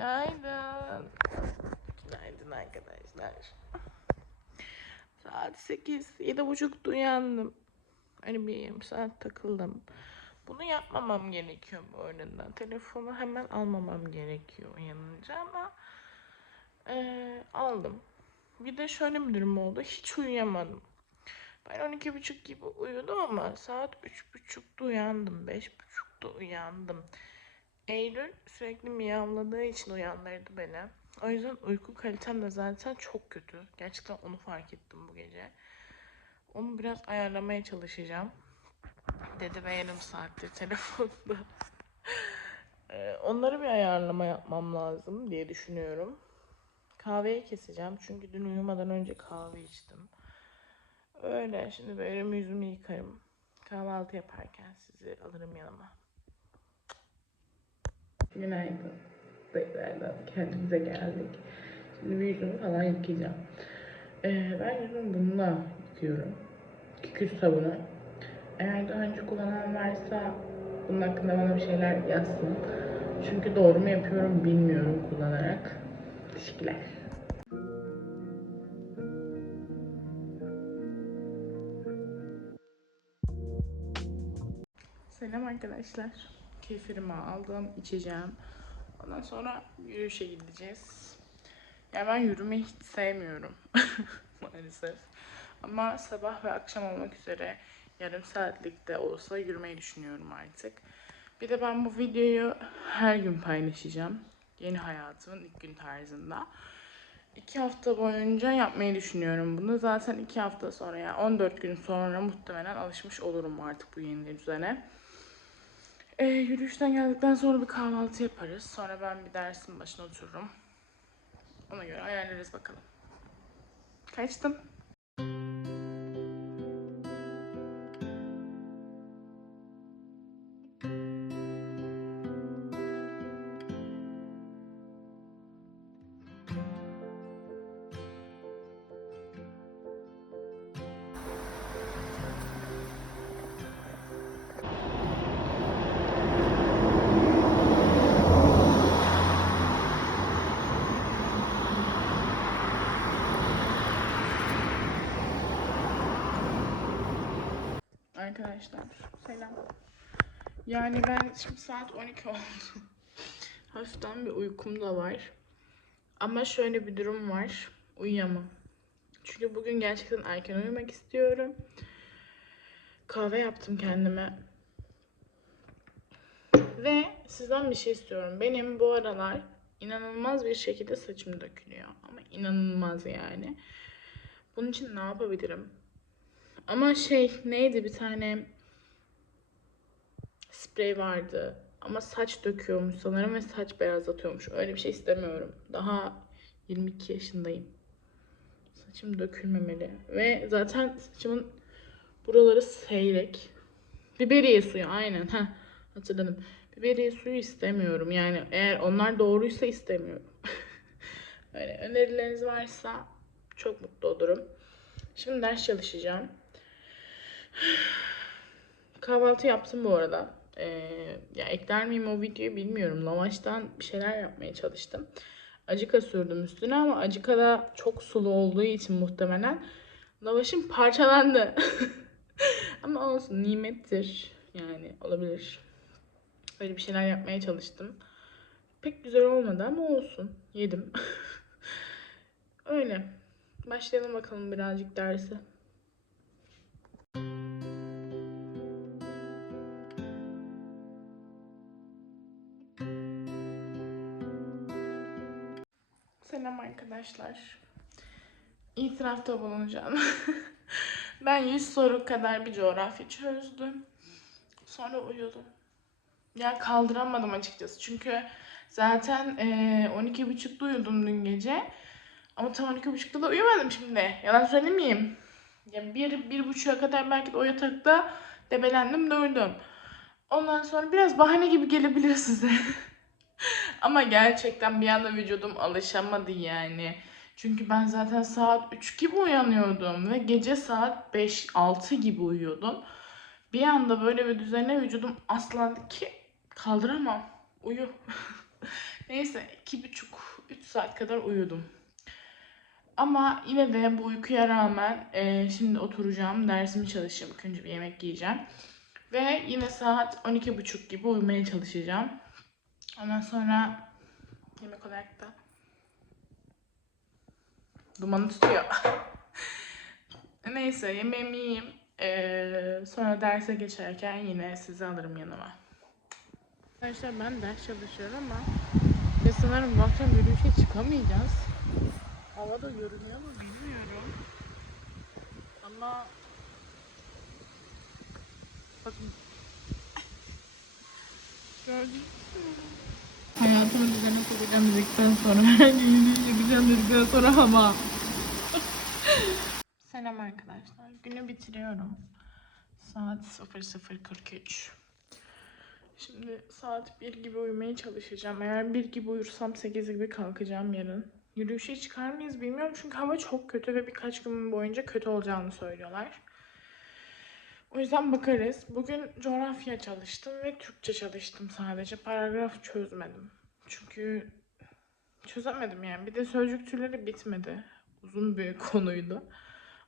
Günaydın. Günaydın arkadaşlar. Saat 8. Yedi buçukta uyandım. Hani bir yarım saat takıldım. Bunu yapmamam gerekiyor bu arada. Telefonu hemen almamam gerekiyor uyanınca ama eee, aldım. Bir de şöyle bir durum oldu. Hiç uyuyamadım. Ben 12.30 gibi uyudum ama saat 3.30'da uyandım. 5.30'da uyandım. Eylül sürekli miyavladığı için uyandırdı beni. O yüzden uyku kalitem de zaten çok kötü. Gerçekten onu fark ettim bu gece. Onu biraz ayarlamaya çalışacağım. Dedi ve yarım saattir telefonda. Ee, Onları bir ayarlama yapmam lazım diye düşünüyorum. Kahveyi keseceğim çünkü dün uyumadan önce kahve içtim. Öyle şimdi böyle yüzümü yıkarım. Kahvaltı yaparken sizi alırım yanıma. Günaydın. Tekrardan kendimize geldik. Şimdi bir yüzümü falan yıkayacağım. Ee, ben yüzümü bununla yıkıyorum. Kükürt sabunu. Eğer daha önce kullanan varsa bunun hakkında bana bir şeyler yazsın. Çünkü doğru mu yapıyorum bilmiyorum kullanarak. Teşekkürler. Selam arkadaşlar. Kefirimi aldım, içeceğim. Ondan sonra yürüyüşe gideceğiz. Ya ben yürümeyi hiç sevmiyorum maalesef. Ama sabah ve akşam olmak üzere yarım saatlik de olsa yürümeyi düşünüyorum artık. Bir de ben bu videoyu her gün paylaşacağım. Yeni hayatımın ilk gün tarzında. İki hafta boyunca yapmayı düşünüyorum bunu. Zaten iki hafta sonra yani 14 gün sonra muhtemelen alışmış olurum artık bu yeni düzene. Ee, yürüyüşten geldikten sonra bir kahvaltı yaparız. Sonra ben bir dersin başına otururum. Ona göre ayarlarız bakalım. Kaçtım. Arkadaşlar selam. Yani ben şimdi saat 12 oldu. Hafiften bir uykum da var. Ama şöyle bir durum var. Uyuyamam. Çünkü bugün gerçekten erken uyumak istiyorum. Kahve yaptım kendime. Ve sizden bir şey istiyorum. Benim bu aralar inanılmaz bir şekilde saçım dökülüyor. Ama inanılmaz yani. Bunun için ne yapabilirim? Ama şey neydi bir tane sprey vardı. Ama saç döküyormuş sanırım ve saç beyazlatıyormuş. Öyle bir şey istemiyorum. Daha 22 yaşındayım. Saçım dökülmemeli. Ve zaten saçımın buraları seyrek. Biberiye suyu aynen. Heh, hatırladım. Biberiye suyu istemiyorum. Yani eğer onlar doğruysa istemiyorum. Öyle önerileriniz varsa çok mutlu olurum. Şimdi ders çalışacağım. Kahvaltı yaptım bu arada. Ee, ya ekler miyim o videoyu bilmiyorum. Lavaştan bir şeyler yapmaya çalıştım. Acıka sürdüm üstüne ama acıka da çok sulu olduğu için muhtemelen lavaşım parçalandı. ama olsun nimettir. Yani olabilir. Öyle bir şeyler yapmaya çalıştım. Pek güzel olmadı ama olsun. Yedim. Öyle. Başlayalım bakalım birazcık derse. Arkadaşlar. İtirafta bulunacağım. ben 100 soru kadar bir coğrafya çözdüm. Sonra uyudum. Ya kaldıramadım açıkçası. Çünkü zaten eee 12.30'da uyudum dün gece. Ama tam 12.30'da da uyumadım şimdi. Yalan söylemeyeyim. Ya bir, bir buçuğa kadar belki de o yatakta debelendim dördüm. Ondan sonra biraz bahane gibi gelebilir size. Ama gerçekten bir anda vücudum alışamadı yani. Çünkü ben zaten saat 3 gibi uyanıyordum ve gece saat 5-6 gibi uyuyordum. Bir anda böyle bir düzene vücudum aslandı ki kaldıramam. Uyu. Neyse iki buçuk, üç saat kadar uyudum. Ama yine de bu uykuya rağmen e, şimdi oturacağım, dersimi çalışacağım. Önce bir yemek yiyeceğim. Ve yine saat 12.30 gibi uyumaya çalışacağım. Ondan sonra yemek olarak da dumanı tutuyor. Neyse yemeğimi yiyeyim. Ee, sonra derse geçerken yine sizi alırım yanıma. Arkadaşlar ben ders çalışıyorum ama ve sanırım bu akşam yürüyüşe çıkamayacağız. Hava da görünüyor mu bilmiyorum. Ama bakın gördünüz mü? Hayatımı düzene sokacağım dedikten sonra her gün yürüyüşe gideceğim dedikten sonra hava. Selam arkadaşlar. Günü bitiriyorum. Saat 00.43. Şimdi saat 1 gibi uyumaya çalışacağım. Eğer 1 gibi uyursam 8 gibi kalkacağım yarın. Yürüyüşe çıkar mıyız bilmiyorum çünkü hava çok kötü ve birkaç gün boyunca kötü olacağını söylüyorlar. O yüzden bakarız. Bugün coğrafya çalıştım ve Türkçe çalıştım sadece. Paragraf çözmedim. Çünkü çözemedim yani. Bir de sözcük türleri bitmedi. Uzun bir konuydu.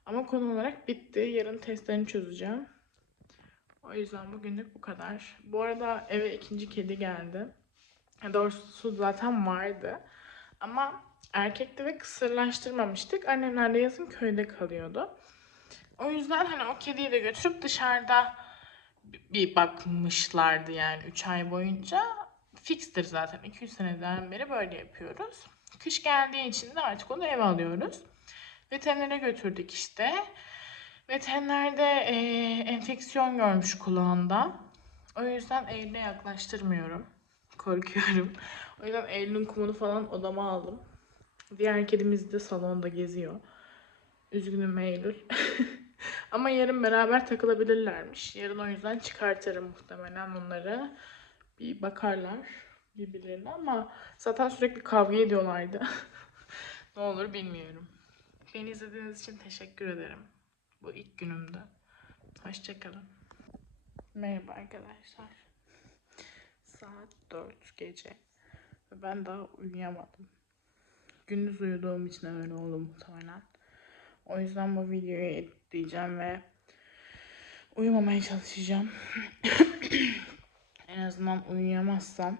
Ama konu olarak bitti. Yarın testlerini çözeceğim. O yüzden bugünlük bu kadar. Bu arada eve ikinci kedi geldi. Doğrusu zaten vardı. Ama erkekti ve kısırlaştırmamıştık. Annemler de yazın köyde kalıyordu. O yüzden hani o kediyi de götürüp dışarıda bir bakmışlardı yani 3 ay boyunca. Fixtir zaten 200 seneden beri böyle yapıyoruz. Kış geldiği için de artık onu eve alıyoruz. Veterinere götürdük işte. Veterinerde e, enfeksiyon görmüş kulağında. O yüzden Eylül'e yaklaştırmıyorum. Korkuyorum. O yüzden Eylül'ün kumunu falan odama aldım. Diğer kedimiz de salonda geziyor. Üzgünüm Eylül. Ama yarın beraber takılabilirlermiş. Yarın o yüzden çıkartırım muhtemelen onları. Bir bakarlar birbirlerine ama zaten sürekli kavga ediyorlardı. ne olur bilmiyorum. Beni izlediğiniz için teşekkür ederim. Bu ilk günümde. Hoşçakalın. Merhaba arkadaşlar. Saat 4 gece. Ben daha uyuyamadım. Gündüz uyuduğum için öyle oldu muhtemelen. O yüzden bu videoyu editleyeceğim ve uyumamaya çalışacağım. en azından uyuyamazsam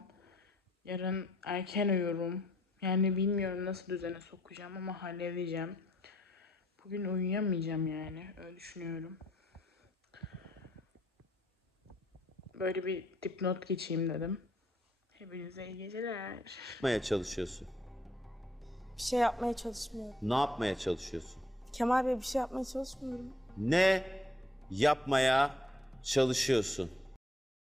yarın erken uyurum. Yani bilmiyorum nasıl düzene sokacağım ama halledeceğim. Bugün uyuyamayacağım yani. Öyle düşünüyorum. Böyle bir dipnot geçeyim dedim. Hepinize iyi geceler. yapmaya çalışıyorsun? Bir şey yapmaya çalışmıyorum. Ne yapmaya çalışıyorsun? Kemal Bey bir şey yapmaya çalışmıyorum. Ne yapmaya çalışıyorsun?